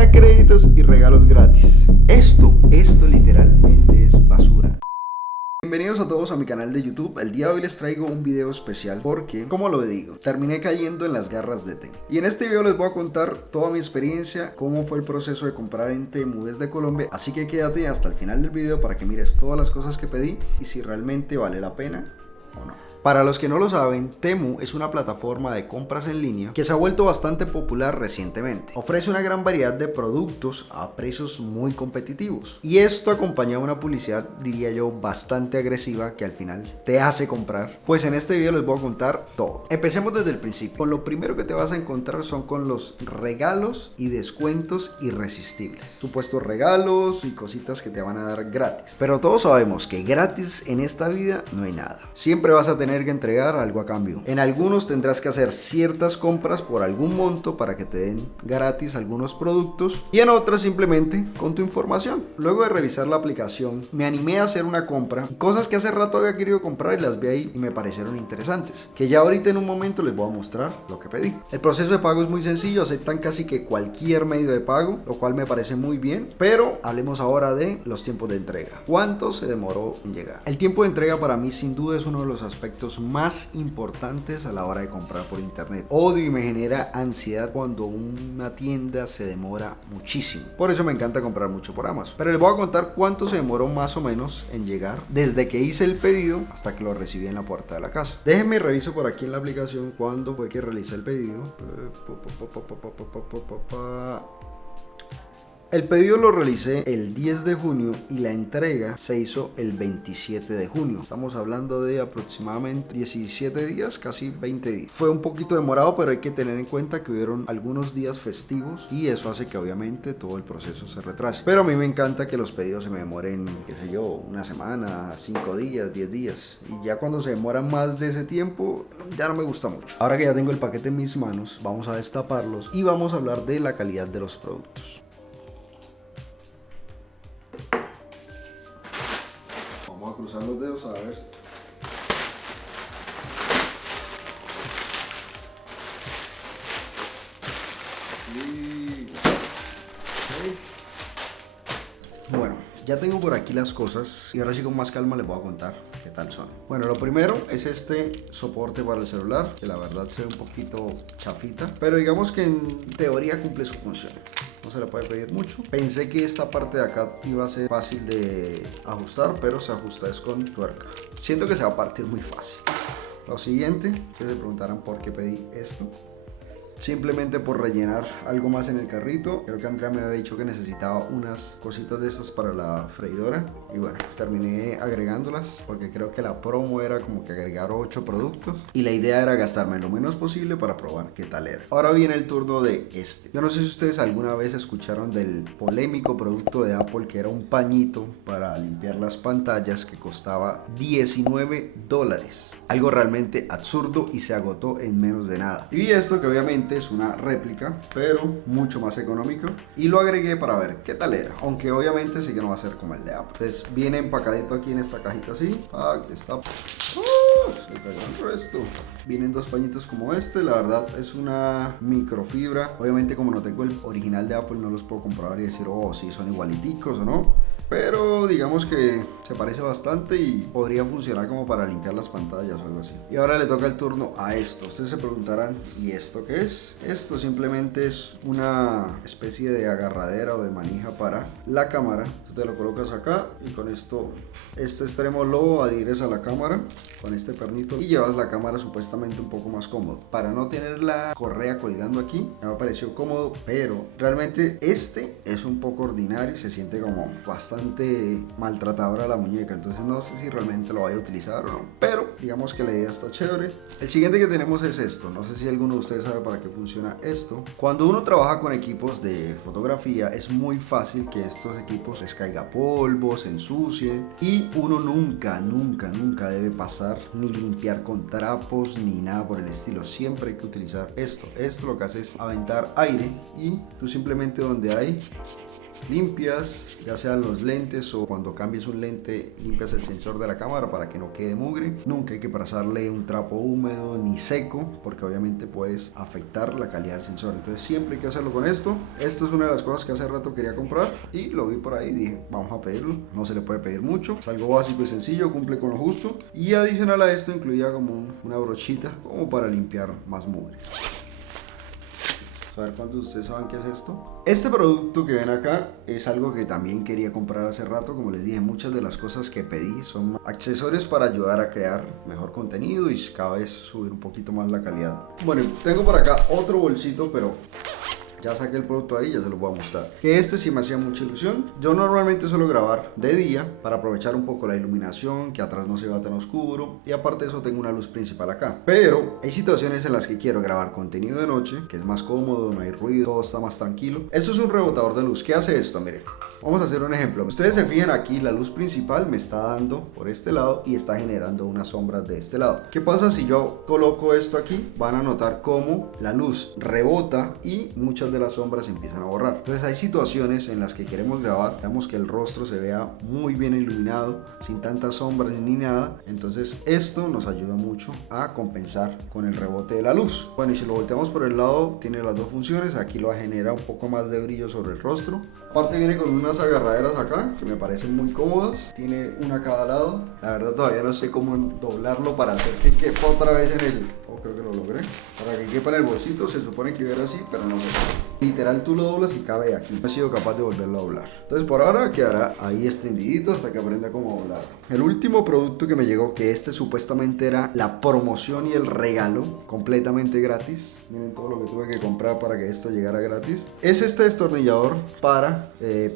gana créditos y regalos gratis. Esto literalmente es basura. Bienvenidos a todos a mi canal de YouTube. El día de hoy les traigo un video especial porque, como lo digo, terminé cayendo en las garras de Temu. Y en este video les voy a contar toda mi experiencia, cómo fue el proceso de comprar en Temu desde Colombia. Así que quédate hasta el final del video para que mires todas las cosas que pedí y si realmente vale la pena o no. Para los que no lo saben, Temu es una plataforma de compras en línea que se ha vuelto bastante popular recientemente. Ofrece una gran variedad de productos a precios muy competitivos. Y esto acompañado de una publicidad, diría yo, bastante agresiva que al final te hace comprar. Pues en este video les voy a contar todo. Empecemos desde el principio. Con lo primero que te vas a encontrar son con los regalos y descuentos irresistibles. Supuestos regalos y cositas que te van a dar gratis. Pero todos sabemos que gratis en esta vida no hay nada. Siempre vas a tener que entregar algo a cambio. En algunos tendrás que hacer ciertas compras por algún monto para que te den gratis algunos productos y en otras simplemente con tu información. Luego de revisar la aplicación me animé a hacer una compra, cosas que hace rato había querido comprar y las vi ahí y me parecieron interesantes, que ya ahorita en un momento les voy a mostrar lo que pedí. El proceso de pago es muy sencillo, aceptan casi que cualquier medio de pago, lo cual me parece muy bien, pero hablemos ahora de los tiempos de entrega. ¿Cuánto se demoró en llegar? El tiempo de entrega para mí sin duda es uno de los aspectos más importantes a la hora de comprar por internet. Odio y me genera ansiedad cuando una tienda se demora muchísimo. Por eso me encanta comprar mucho por Amazon. Pero les voy a contar cuánto se demoró más o menos en llegar desde que hice el pedido hasta que lo recibí en la puerta de la casa. Déjenme reviso por aquí en la aplicación cuándo fue que realicé el pedido. El pedido lo realicé el 10 de junio y la entrega se hizo el 27 de junio. Estamos hablando de aproximadamente 17 días, casi 20 días. Fue un poquito demorado, pero hay que tener en cuenta que hubieron algunos días festivos y eso hace que obviamente todo el proceso se retrase. Pero a mí me encanta que los pedidos se me demoren, qué sé yo, una semana, 5 días, 10 días. Y ya cuando se demoran más de ese tiempo, ya no me gusta mucho. Ahora que ya tengo el paquete en mis manos, vamos a destaparlos y vamos a hablar de la calidad de los productos. Vamos a cruzar los dedos a ver. Bueno, ya tengo por aquí las cosas y ahora sí con más calma les voy a contar qué tal son. Bueno, lo primero es este soporte para el celular, que la verdad se ve un poquito chafita, pero digamos que en teoría cumple su función. No se le puede pedir mucho. Pensé que esta parte de acá iba a ser fácil de ajustar, pero se ajusta es con tuerca. Siento que se va a partir muy fácil. Lo siguiente, ustedes se preguntarán por qué pedí esto. Simplemente por rellenar algo más en el carrito. Creo que Andrea me había dicho que necesitaba unas cositas de estas para la freidora. Y bueno, terminé agregándolas porque creo que la promo era como que agregar 8 productos. Y la idea era gastarme lo menos posible para probar qué tal era. Ahora viene el turno de este. Yo no sé si ustedes alguna vez escucharon del polémico producto de Apple que era un pañito para limpiar las pantallas que costaba $19. Algo realmente absurdo y se agotó en menos de nada. Y esto que obviamente es una réplica, pero mucho más económico. Y lo agregué para ver qué tal era. Aunque obviamente sí que no va a ser como el de Apple. Entonces viene empacadito aquí en esta cajita así. Está... se cayó el resto. Vienen dos pañitos como este. La verdad es una microfibra. Obviamente como no tengo el original de Apple no los puedo comprobar y decir, oh, sí, son igualiticos o no. Pero digamos que se parece bastante y podría funcionar como para limpiar las pantallas o algo así. Y ahora le toca el turno a esto. Ustedes se preguntarán, ¿y esto qué es? Esto simplemente es una especie de agarradera o de manija para la cámara. Tú te lo colocas acá y con esto, este extremo lo adhieres a la cámara con este pernito y llevas la cámara supuestamente un poco más cómodo. Para no tener la correa colgando aquí, me pareció cómodo, pero realmente este es un poco ordinario y se siente como bastante maltratadora la muñeca, entonces no sé si realmente lo vaya a utilizar o no, pero digamos que la idea está chévere. El siguiente que tenemos es esto. No sé si alguno de ustedes sabe para qué funciona esto. Cuando uno trabaja con equipos de fotografía es muy fácil que estos equipos les caiga polvo, se ensucien y uno nunca debe pasar ni limpiar con trapos ni nada por el estilo. Siempre hay que utilizar esto lo que hace es aventar aire y tú simplemente donde hay limpias, ya sean los lentes o cuando cambies un lente limpias el sensor de la cámara para que no quede mugre. Nunca hay que pasarle un trapo húmedo ni seco porque obviamente puedes afectar la calidad del sensor, entonces siempre hay que hacerlo con esto. Esto es una de las cosas que hace rato quería comprar y lo vi por ahí y dije vamos a pedirlo. No se le puede pedir mucho, es algo básico y sencillo, cumple con lo justo, y adicional a esto incluía como una brochita como para limpiar más mugre. A ver cuántos de ustedes saben qué es esto. Este producto que ven acá es algo que también quería comprar hace rato. Como les dije, muchas de las cosas que pedí son accesorios para ayudar a crear mejor contenido y cada vez subir un poquito más la calidad. Bueno, tengo por acá otro bolsito, pero ya saqué el producto ahí, ya se lo voy a mostrar. Que este sí me hacía mucha ilusión. Yo normalmente suelo grabar de día para aprovechar un poco la iluminación, que atrás no se vea tan oscuro. Y aparte de eso tengo una luz principal acá. Pero hay situaciones en las que quiero grabar contenido de noche, que es más cómodo, no hay ruido, todo está más tranquilo. Esto es un rebotador de luz. ¿Qué hace esto? Miren. Vamos a hacer un ejemplo. Ustedes se fijan aquí, la luz principal me está dando por este lado y está generando unas sombras de este lado. ¿Qué pasa si yo coloco esto aquí? Van a notar cómo la luz rebota y muchas de las sombras empiezan a borrar. Entonces hay situaciones en las que queremos grabar, veamos que el rostro se vea muy bien iluminado, sin tantas sombras ni nada. Entonces esto nos ayuda mucho a compensar con el rebote de la luz. Bueno, y si lo volteamos por el lado, tiene las dos funciones. Aquí lo genera un poco más de brillo sobre el rostro. Aparte viene con unas agarraderas acá que me parecen muy cómodas, tiene una a cada lado. La verdad todavía no sé cómo doblarlo para hacer que quepa otra vez en el... creo que lo logré. Para que quepa en el bolsito, se supone que iba a ir así, pero no sé. Literal tú lo doblas y cabe aquí. No he sido capaz de volverlo a doblar. Entonces por ahora quedará ahí extendidito hasta que aprenda cómo doblar. El último producto que me llegó, que este supuestamente era la promoción y el regalo completamente gratis. Miren todo lo que tuve que comprar para que esto llegara gratis. Es este destornillador para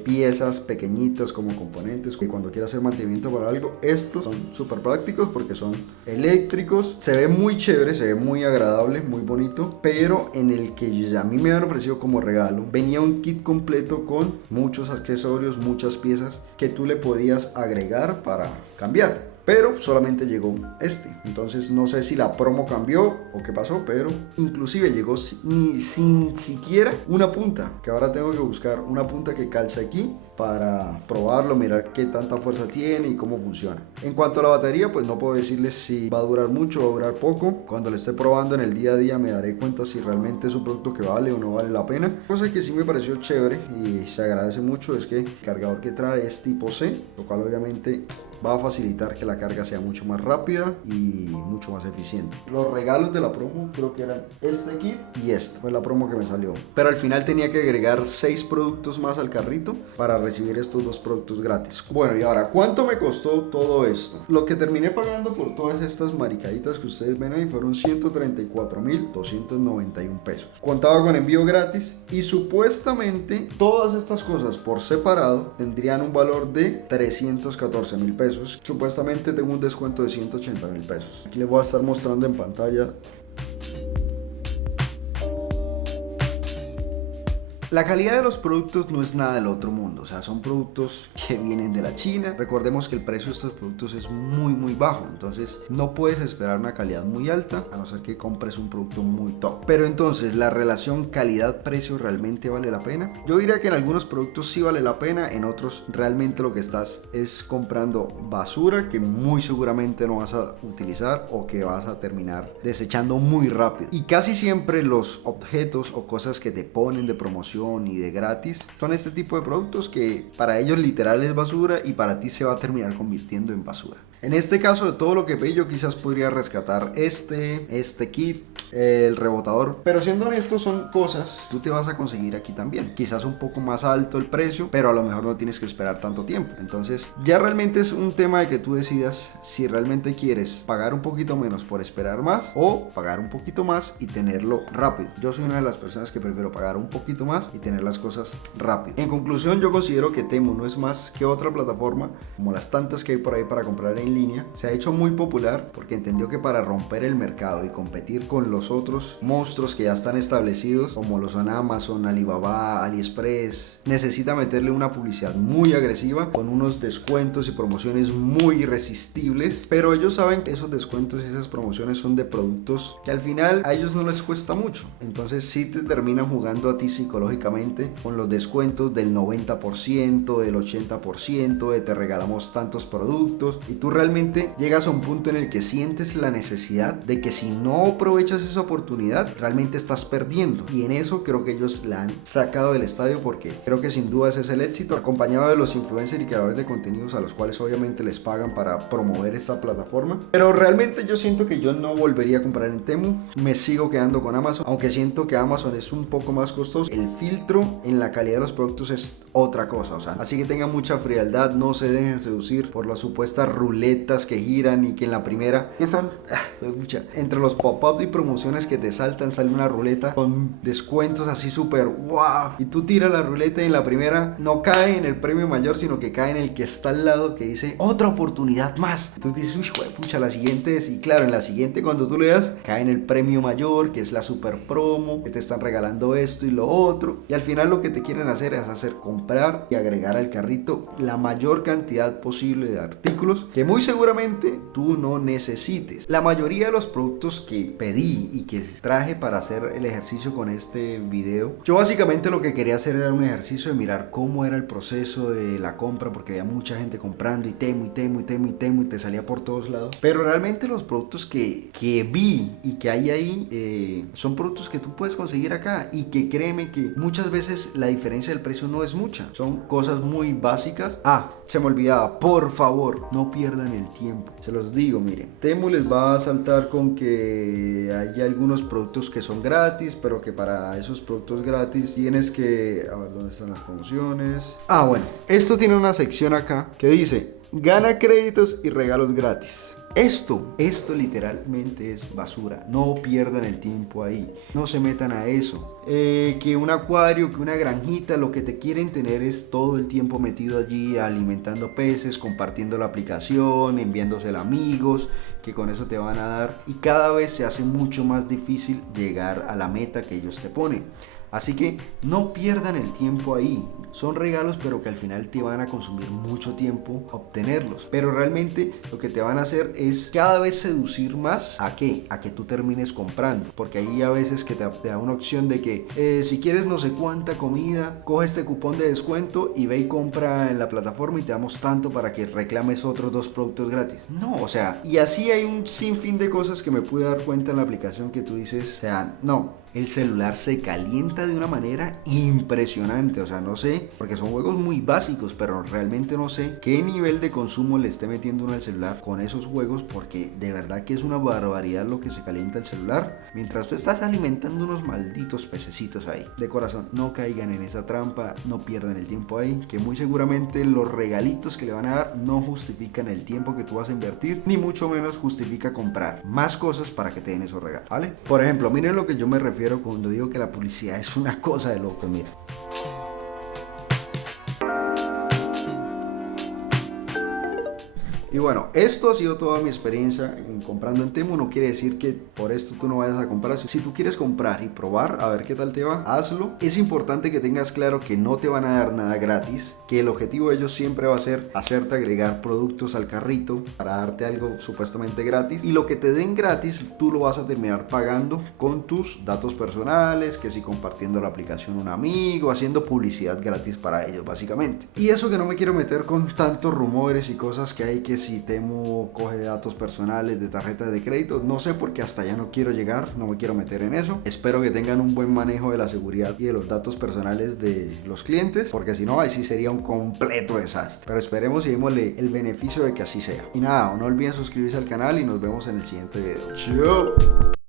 piezas pequeñitas como componentes. Que cuando quieras hacer mantenimiento para algo, estos son súper prácticos porque son eléctricos. Se ve muy chévere, se ve muy agradable, muy bonito. Pero en el que a mí me han ofrecido como regalo, venía un kit completo con muchos accesorios, muchas piezas que tú le podías agregar para cambiar. Pero solamente llegó este. Entonces no sé si la promo cambió o qué pasó, pero inclusive llegó sin siquiera una punta. Que ahora tengo que buscar una punta que calce aquí para probarlo, mirar qué tanta fuerza tiene y cómo funciona. En cuanto a la batería, pues no puedo decirles si va a durar mucho o va a durar poco. Cuando lo esté probando en el día a día me daré cuenta si realmente es un producto que vale o no vale la pena. Cosa que sí me pareció chévere y se agradece mucho es que el cargador que trae es tipo C, lo cual obviamente va a facilitar que la carga sea mucho más rápida y mucho más eficiente. Los regalos de la promo creo que eran este kit y este. Fue la promo que me salió. Pero al final tenía que agregar 6 productos más al carrito para recibir estos 2 productos gratis. Bueno, y ahora, ¿cuánto me costó todo esto? Lo que terminé pagando por todas estas maricaditas que ustedes ven ahí fueron 134.291 pesos. Contaba con envío gratis y supuestamente todas estas cosas por separado tendrían un valor de 314.000 pesos. Supuestamente tengo un descuento de 180.000 pesos. Aquí les voy a estar mostrando en pantalla. La calidad de los productos no es nada del otro mundo, o sea, son productos que vienen de la China. Recordemos que el precio de estos productos es muy bajo, entonces no puedes esperar una calidad muy alta, a no ser que compres un producto muy top. Pero entonces, ¿la relación calidad-precio realmente vale la pena? Yo diría que en algunos productos sí vale la pena, en otros realmente lo que estás es comprando basura que muy seguramente no vas a utilizar o que vas a terminar desechando muy rápido. Y casi siempre los objetos o cosas que te ponen de promoción y de gratis son este tipo de productos que para ellos literal es basura y para ti se va a terminar convirtiendo en basura. En este caso, de todo lo que ve, yo quizás podría rescatar este kit, el rebotador, pero siendo honesto, son cosas que tú te vas a conseguir aquí también. Quizás un poco más alto el precio, pero a lo mejor no tienes que esperar tanto tiempo. Entonces ya realmente es un tema de que tú decidas si realmente quieres pagar un poquito menos por esperar más o pagar un poquito más y tenerlo rápido. Yo soy una de las personas que prefiero pagar un poquito más y tener las cosas rápido. En conclusión, yo considero que Temu no es más que otra plataforma como las tantas que hay por ahí para comprar en en línea se ha hecho muy popular porque entendió que para romper el mercado y competir con los otros monstruos que ya están establecidos, como lo son Amazon, Alibaba, AliExpress, necesita meterle una publicidad muy agresiva con unos descuentos y promociones muy irresistibles. Pero ellos saben que esos descuentos y esas promociones son de productos que al final a ellos no les cuesta mucho. Entonces sí te terminan jugando a ti psicológicamente con los descuentos del 90%, del 80%, de te regalamos tantos productos, y tú realmente llegas a un punto en el que sientes la necesidad de que si no aprovechas esa oportunidad realmente estás perdiendo, y en eso creo que ellos la han sacado del estadio, porque creo que sin duda ese es el éxito, acompañado de los influencers y creadores de contenidos a los cuales obviamente les pagan para promover esta plataforma. Pero realmente yo siento que yo no volvería a comprar en Temu, me sigo quedando con Amazon, aunque siento que Amazon es un poco más costoso. El filtro en la calidad de los productos es otra cosa, o sea, así que tengan mucha frialdad, no se dejen seducir por las supuestas ruletas que giran y que en la primera, que son, entre los pop-up y promociones que te saltan, sale una ruleta con descuentos así súper wow, y tú tiras la ruleta y en la primera no cae en el premio mayor, sino que cae en el que está al lado, que dice otra oportunidad más. Entonces dices, uy, pucha, la siguiente es, y claro, en la siguiente cuando tú le das, cae en el premio mayor, que es la super promo, que te están regalando esto y lo otro, y al final lo que te quieren hacer es hacer comprar y agregar al carrito la mayor cantidad posible de artículos que muy seguramente tú no necesites. La mayoría de los productos que pedí y que traje para hacer el ejercicio con este video, yo básicamente lo que quería hacer era un ejercicio de mirar cómo era el proceso de la compra, porque había mucha gente comprando y Temu y te salía por todos lados. Pero realmente los productos que vi y que hay ahí son productos que tú puedes conseguir acá, y que créeme que muchas veces la diferencia del precio no es mucha, son cosas muy básicas. Se me olvidaba, por favor, no pierdan el tiempo, se los digo, miren, Temu les va a saltar con que hay algunos productos que son gratis, pero que para esos productos gratis tienes que, a ver, ¿dónde están las promociones? Bueno, esto tiene una sección acá que dice gana créditos y regalos gratis. Esto literalmente es basura, no pierdan el tiempo ahí, no se metan a eso. Que un acuario, que una granjita, lo que te quieren tener es todo el tiempo metido allí alimentando peces, compartiendo la aplicación, enviándosela a amigos, que con eso te van a dar, y cada vez se hace mucho más difícil llegar a la meta que ellos te ponen. Así que no pierdan el tiempo ahí. Son regalos, pero que al final te van a consumir mucho tiempo obtenerlos. Pero realmente lo que te van a hacer es cada vez seducir más a ¿qué? A que tú termines comprando. Porque hay a veces que te da una opción de que si quieres no sé cuánta comida, coge este cupón de descuento y ve y compra en la plataforma y te damos tanto para que reclames otros 2 productos gratis. No, o sea, y así hay un sinfín de cosas que me pude dar cuenta en la aplicación que tú dices, o sea, no. El celular se calienta de una manera impresionante, o sea, no sé, porque son juegos muy básicos, pero realmente no sé qué nivel de consumo le esté metiendo uno al celular con esos juegos, porque de verdad que es una barbaridad lo que se calienta el celular, mientras tú estás alimentando unos malditos pececitos ahí. De corazón, no caigan en esa trampa, no pierdan el tiempo ahí, que muy seguramente los regalitos que le van a dar no justifican el tiempo que tú vas a invertir, ni mucho menos justifica comprar más cosas para que te den esos regalos, ¿vale? Por ejemplo, miren lo que yo me refiero cuando digo que la publicidad es una cosa de loco, mira. Y bueno, esto ha sido toda mi experiencia en comprando en Temu. No quiere decir que por esto tú no vayas a comprar. Si tú quieres comprar y probar a ver qué tal te va, hazlo. Es importante que tengas claro que no te van a dar nada gratis, que el objetivo de ellos siempre va a ser hacerte agregar productos al carrito para darte algo supuestamente gratis, y lo que te den gratis tú lo vas a terminar pagando con tus datos personales, que si compartiendo la aplicación a un amigo, haciendo publicidad gratis para ellos básicamente. Y eso que no me quiero meter con tantos rumores y cosas que hay, que si Temu coge datos personales de tarjetas de crédito, no sé, porque hasta allá no quiero llegar, no me quiero meter en eso. Espero que tengan un buen manejo de la seguridad y de los datos personales de los clientes, porque si no, ahí sí sería un completo desastre. Pero esperemos y démosle el beneficio de que así sea. Y nada, no olviden suscribirse al canal y nos vemos en el siguiente video. ¡Chao!